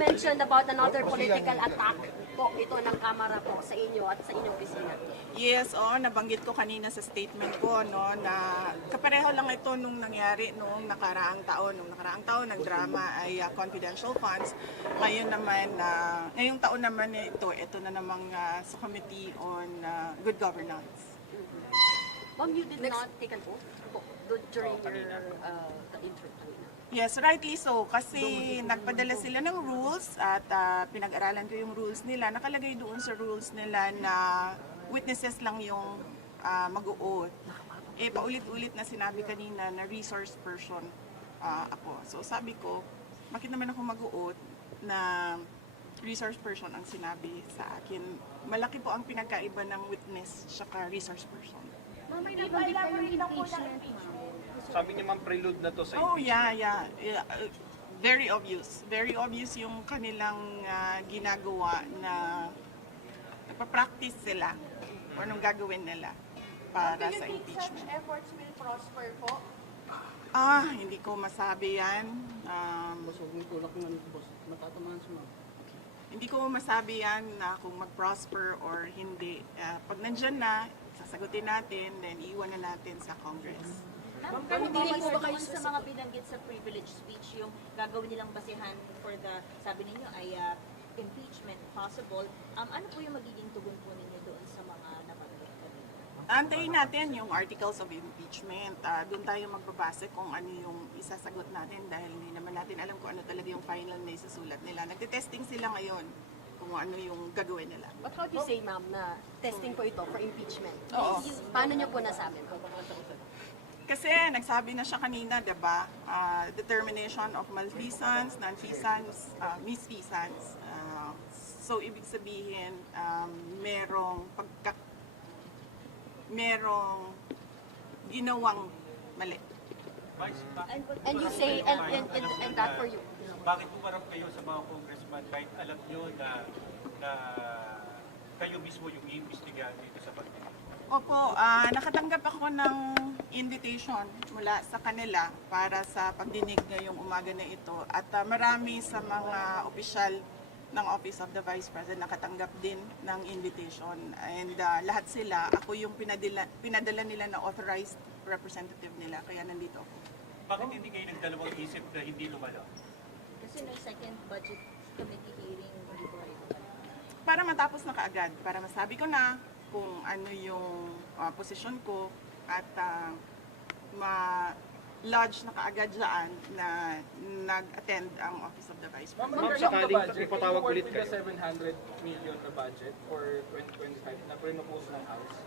mentioned about another political attack po ito ng Kamara po sa inyo at sa inyong opisina. Yes, nabanggit ko kanina sa statement ko no na kapareho lang ito nung nangyari noong nakaraang taon. Nung nakaraang taon nagdrama ay confidential funds. Ngayong taon naman ito na namang sa Committee on Good Governance. Ma'am, you did not take an oath po during your intro kanina. Yes, rightly so. Kasi nagpadala sila ng rules at pinag-aralan ko yung rules nila. Nakalagay doon sa rules nila na witnesses lang yung mag-o-oath. Paulit-ulit na sinabi kanina na resource person ako. So sabi ko, bakit naman ako mag-o-oath na resource person ang sinabi sa akin? Malaki po ang pinagkaiba ng witness at resource person. Ma'am, may nabanggit kayong impeachment. Sabi niya ma'am, prelude na to sa Oh, yeah. Very obvious. Very obvious yung kanilang ginagawa na nagpa-practice sila o anong gagawin nila para sa impeachment. Efforts will prosper po. Hindi ko masabi yan. Hindi ko masabi yan na kung mag-prosper or hindi. Pag nandyan na, sasagutin natin, then iwan na natin sa Congress. Pero hindi po ba kayo sa mga binanggit sa privilege speech yung gagawin nilang basihan for the, sabi ninyo ay impeachment possible, ano po yung magiging tugon po ninyo doon sa mga nabanggit kanina? Antayin natin yung articles of impeachment. Doon tayo magbabase kung ano yung isasagot natin dahil hindi naman natin alam kung ano talaga yung final na isasulat nila. Nagte-testing sila ngayon kung ano yung gagawin nila. But how do you say, ma'am, na testing po ito for impeachment? Oo. Paano niyo po nasabi? Kasi nagsabi na siya kanina, diba? Determination of malfeasance, non-feasance, misfeasance. So, ibig sabihin, merong ginawang mali. And you say, and that for you? Bakit pumarap kayo sa mga congressman kahit alam nyo na kayo mismo yung iimbestigahan dito sa pagdinig? Opo, nakatanggap ako ng invitation mula sa kanila para sa pagdinig ngayong umaga na ito. At marami sa mga opisyal ng Office of the Vice President nakatanggap din ng invitation. And lahat sila, ako yung pinadala nila na authorized representative nila. Kaya nandito ako. Bakit hindi kayo nagdalawang isip na hindi lumala? Kasi no second budget committee hearing, hindi po kayo. Para matapos na kaagad, para masabi ko na kung ano yung posisyon ko at ma-lodge na kaagad dyan na nag-attend ang Office of the Vice President. Ma'am, sakaling ipatawag ulit kayo. 700 million na budget for 2025 na pinupose ng House.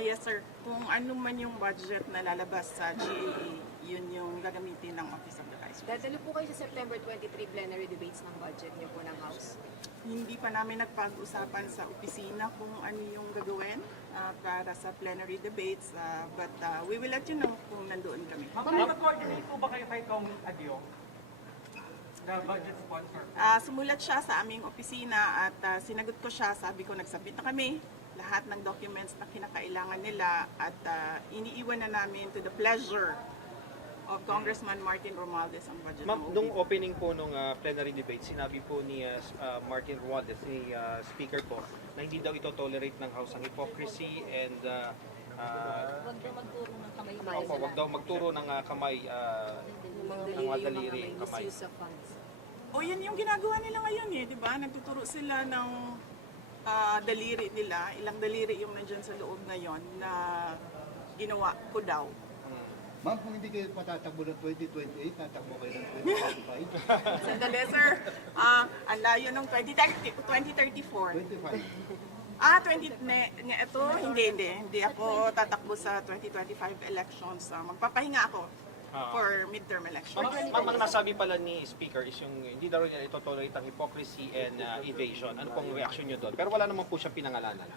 Yes sir. Kung ano man yung budget na lalabas sa GAA, yun yung gagamitin ng Office of the Vice President. Dadalo po kayo sa September 23 plenary debates ng budget niyo po ng House. Hindi pa namin nagpag-usapan sa opisina kung ano yung gagawin para sa plenary debates. But we will let you know kung nandoon kami. Mag-coordinate po ba kayo kay Kong Aguio? The budget sponsor. Sumulat siya sa aming opisina at sinagot ko siya. Sabi ko, nagsabit na kami lahat ng documents na kinakailangan nila at iniiwan na namin to the pleasure of Congressman Martin Romualdez ang budget. Ma'am, nung opening po nung plenary debate, sinabi po ni Martin Romualdez, ni Speaker po, na hindi daw ito tolerate ng House ang hypocrisy and Huwag daw magturo ng kamay. wag daw magturo ng kamay, ng mga daliri, kamay. Misuse of funds. Yun yung ginagawa nila ngayon di ba? Nagtuturo sila ng daliri nila, ilang daliri yung nandyan sa loob ngayon na ginawa ko daw. Ma'am, kung hindi kayo matatakbo ng 2028, tatakbo kayo ng 2025? Sandali, sir. Ang layo ng 2034. 25. 20, hindi ako tatakbo sa 2025 elections. Magpapahinga ako for midterm elections. Ma'am, ang nasabi pala ni Speaker is yung hindi daw niya ito tolerate ang hypocrisy and evasion. Ano pong reaction niyo doon? Pero wala naman po siyang pinangalanan.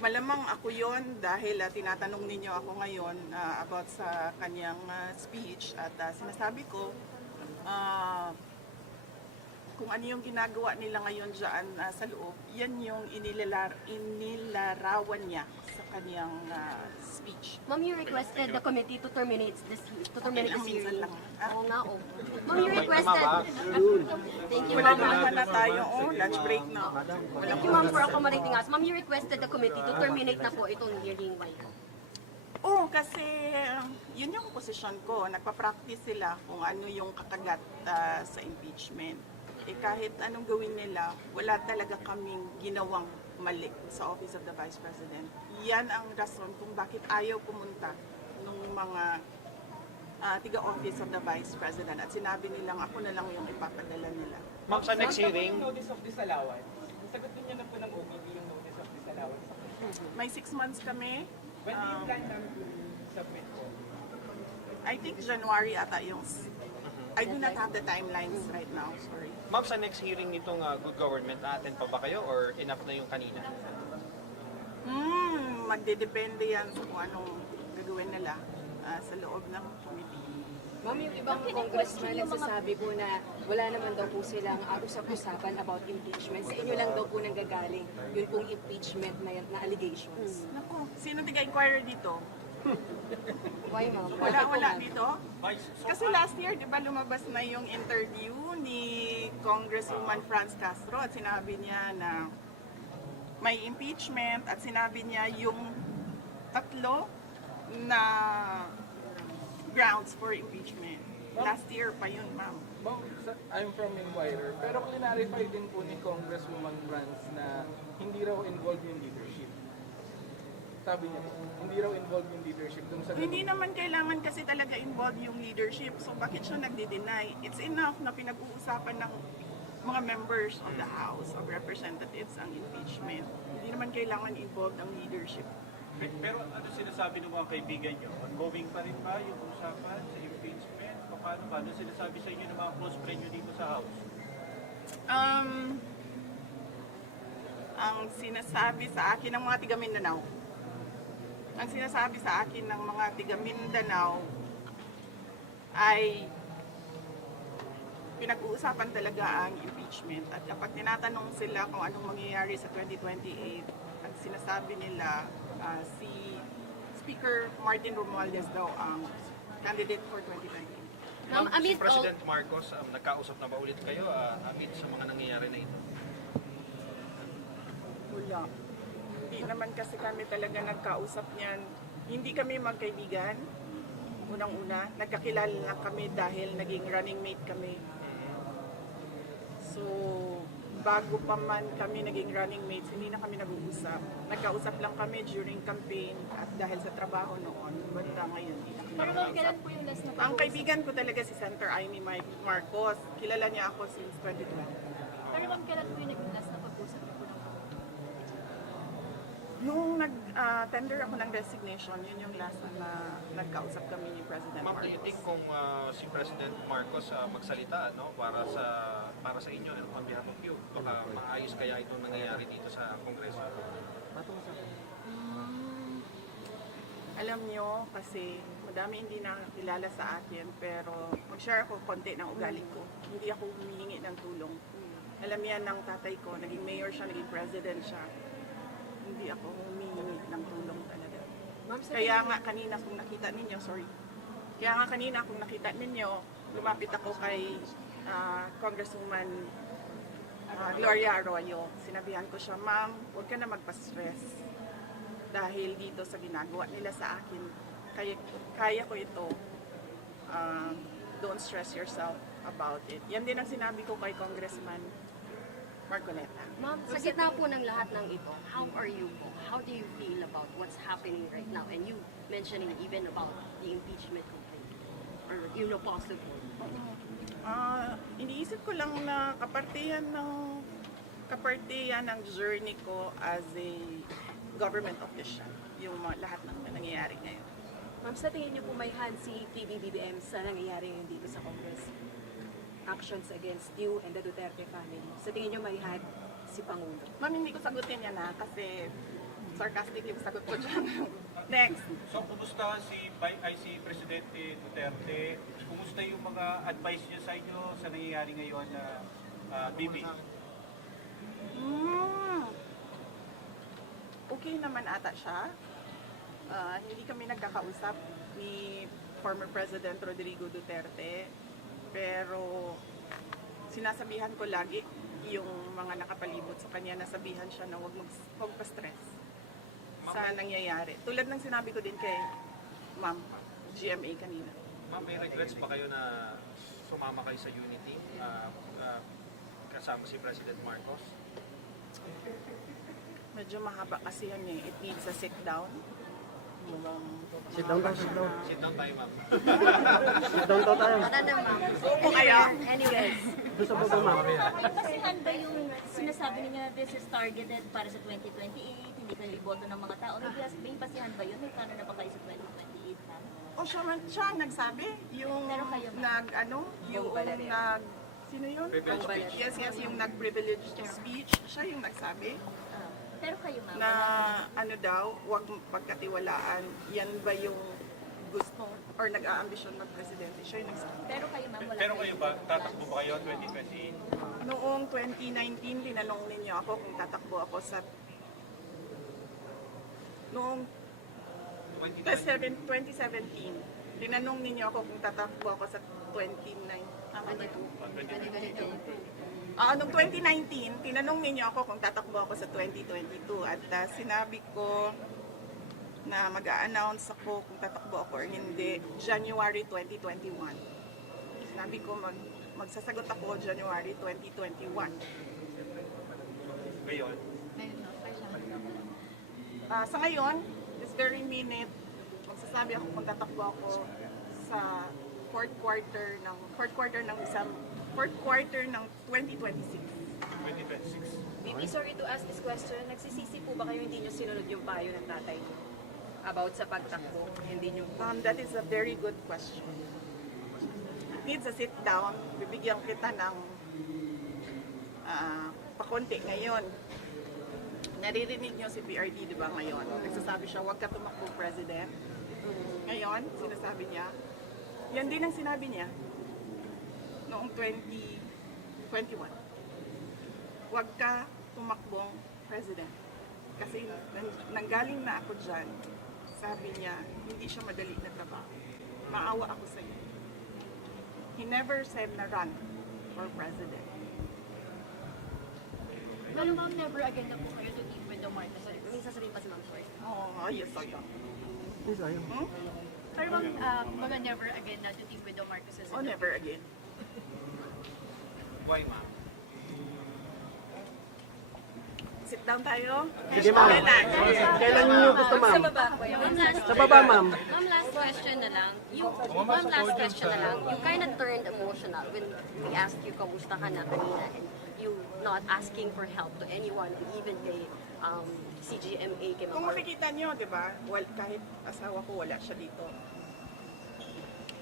Malamang ako yon dahil tinatanong ninyo ako ngayon about sa kanyang speech at sinasabi ko kung kung ano yung ginagawa nila ngayon dyan sa loob, yan yung inilarawan niya sa kanyang speech. Ma'am, you requested the committee to terminate this lang, minsan hearing. lang. Oo nga, oo. Ma'am, you requested. Thank you, Wala ma'am. naman na tayo, lunch break na. Thank you, ma'am, for accommodating us. Ma'am, you requested the committee to terminate na po itong hearing. Why? Oo, kasi yun yung posisyon ko. Nagpa-practice sila kung ano yung kakagat sa impeachment. Kahit anong gawin nila, wala talaga kaming ginawang mali sa Office of the Vice President. Yan ang rason kung bakit ayaw pumunta ng mga tiga-Office of the Vice President. At sinabi nilang ako na lang yung ipapadala nila. Ma'am, sa next hearing, Yung notice of disallowance, sagot din niyo na po ng OVP yung notice of disallowance. May 6 months kami. When do you plan namin to submit po? I think January ata yung... I do not have the timelines right now, sorry. ma'am, sa next hearing nitong good government, attend pa ba kayo or enough na yung kanina? Magdedepende yan sa kung anong gagawin nila sa loob ng committee. Ma'am, yung ibang congressman nagsasabi po na wala naman daw po silang usap-usapan about impeachment. Sa inyo lang daw po nanggagaling yun pong impeachment na allegations. Naku, sino tiga-inquirer dito? Why, ma'am? Wala dito? Kasi last year, di ba, lumabas na yung interview ni Congresswoman Franz Castro at sinabi niya na may impeachment at sinabi niya yung 3 na grounds for impeachment. Last year pa yun, ma'am. Ma'am, I'm from Inquirer, pero clarify din po ni Congresswoman Franz na hindi raw involved yung leadership. Sabi niya po, hindi raw involved yung leadership dun sa... Hindi naman kailangan kasi talaga involved yung leadership. So bakit siya nagdi-deny? It's enough na pinag-uusapan ng mga members of the House of Representatives ang impeachment. Hindi naman kailangan involved ang leadership. Pero ano sinasabi ng mga kaibigan nyo? Ongoing pa rin ba yung usapan sa impeachment? Paano ba? Ano sinasabi sa inyo ng mga close friend nyo dito sa House? Ang sinasabi sa akin ng mga tiga Mindanao, ang sinasabi sa akin ng mga tiga Mindanao ay pinag-uusapan talaga ang impeachment. At kapag tinatanong sila kung anong mangyayari sa 2028, ang sinasabi nila si Speaker Martin Romualdez daw ang candidate for 2028. Ma'am, Si amid all... President Marcos, nagkausap na ba ulit kayo amid sa mga nangyayari na ito? Wala. Hindi naman kasi kami talaga nagkausap niyan. Hindi kami magkaibigan. Unang-una, nagkakilala lang kami dahil naging running mate kami. So, bago pa man kami naging running mates, hindi na kami nag-uusap. Nagkausap lang kami during campaign at dahil sa trabaho noon, banda ngayon, hindi na kami nag-uusap. po yung last na Ang kaibigan ko talaga si Senator Amy Marcos. Kilala niya ako since 2012. Pero ma'am, kailan po yung last na pag-usap niyo po ng Nung nag-tender ako ng resignation, yun yung last na nagkausap kami ni President Ma'am, do you think Marcos. kung si President Marcos magsalita para sa inyo on behalf of you, baka maayos kaya itong nangyayari dito sa Kongreso? Alam nyo, kasi madami hindi nakakilala sa akin, pero mag-share ako konti ng ugali ko. Hindi ako humihingi ng tulong. Alam yan ng tatay ko, naging mayor siya, naging president siya. Hindi ako humihingi ng tulong talaga. Kaya nga kanina kung nakita ninyo, kung nakita ninyo, lumapit ako kay Congresswoman Gloria Arroyo. Sinabihan ko siya, ma'am, huwag ka na magpa-stress. Dahil dito sa ginagawa nila sa akin, kaya ko ito. Don't stress yourself about it. Yan din ang sinabi ko kay Congressman Marcoleta. Ma'am, sa gitna po ng lahat ng ito, how are you po? How do you feel about what's happening right now? And you mentioning even about the impeachment complaint or possible. Iniisip ko lang na kapartihan ng journey ko as a government official, yung lahat ng nangyayari ngayon. Ma'am, sa tingin niyo po may hand si PBBM sa nangyayari ngayon dito sa Congress? Actions against you and the Duterte family. Sa tingin niyo may hand si Pangulo? Ma'am, hindi ko sagutin yan kasi sarcastic yung sagot ko dyan. Next. So, kumusta si Presidente Duterte? Kumusta yung mga advice niya sa inyo sa nangyayari ngayon na Bibi? Okay naman ata siya. Hindi kami nagkakausap ni former President Rodrigo Duterte. Pero sinasabihan ko lagi yung mga nakapalibot sa kanya, nasabihan siya na huwag pa-stress sa nangyayari. Tulad ng sinabi ko din kay Ma'am GMA kanina. Ma'am, may regrets ba kayo na sumama kayo sa Unity kasama si President Marcos? Medyo mahaba kasi yan eh. It needs a sit down. Sit down tayo, ma'am. Wala na, ma'am. Upo kayo. Anyways. May basihan ba yung sinasabi niya na this is targeted para sa 2028, hindi kayo iboto ng mga tao? May basihan ba yun? May plano na ba kayo sa 2028, ma'am? O siya ang nagsabi. Yung Pero kayo, ma'am. sino yun? Yes, yung nag-privileged speech. Siya yung nagsabi Pero kayo, ma'am, na ano daw, huwag pagkatiwalaan. Yan ba yung gusto or nag-aambisyon mag-presidente? Siya yung nagsabi. pero kayo, ma'am, wala Pero kayo ba, tatakbo ba kayo 2028? Noong 2019, tinanong ninyo ako kung tatakbo ako sa... Noong 2017, tinanong ninyo ako kung tatakbo ako sa 2019. Noong 2019, tinanong ninyo ako kung tatakbo ako sa 2022 at sinabi ko na mag-a-announce ako kung tatakbo ako or hindi January 2021. Sinabi ko magsasagot ako January 2021. Ngayon? Sa ngayon, this very minute, magsasabi ako kung tatakbo ako sa fourth quarter ng 2026. 2026. Bibi, sorry to ask this question. Nagsisisi po ba kayo hindi nyo sinunod yung payo ng tatay nyo? About sa pagtakbo, hindi nyo That is a very good question. It needs a sit down. Bibigyan kita ng pakonti ngayon. Naririnig niyo si PRD, di ba, ngayon? Nagsasabi siya, huwag ka tumakbo, President. Ngayon, sinasabi niya, yan din ang sinabi niya noong 2021. Huwag ka tumakbong President. Kasi nanggaling na ako dyan, sabi niya, hindi siya madali na trabaho. Maawa ako sa iyo. He never said na run for President. Pero ma'am, never again na po kayo to team with the Marcos. May sasabihin pa si ma'am, sorry. Oh, yes, I am. Pero ma'am, mga never again na to team with the Marcoses. Oh, never again. Why, ma'am? Sit down tayo. Sige, ma'am. Kailan niyo gusto, ma'am? Sa baba, ma'am. Ma'am, last question na lang. You kind of turned emotional when we asked you kamusta ka na kanina and you not asking for help to anyone, even kay CGMA, kay Kung Ma'am. makikita niyo, di ba, kahit asawa ko wala siya dito.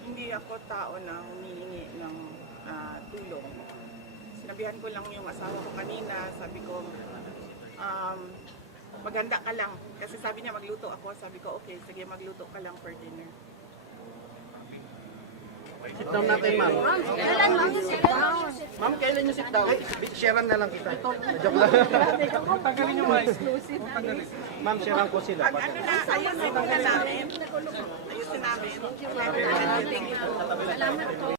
Hindi ako tao na humihingi ng tulong. Sinabihan ko lang yung asawa ko kanina, sabi ko, maganda ka lang. Kasi sabi niya magluto ako, sabi ko, okay, sige magluto ka lang for dinner. Sit down natin, ma'am. Kailan, ma'am? Sit down. Ma'am, kailan niyo sit down? Sharean na lang kita. Joke lang. Ma'am, sharean ko sila. Ayusin na namin. Ayusin namin. Salamat po.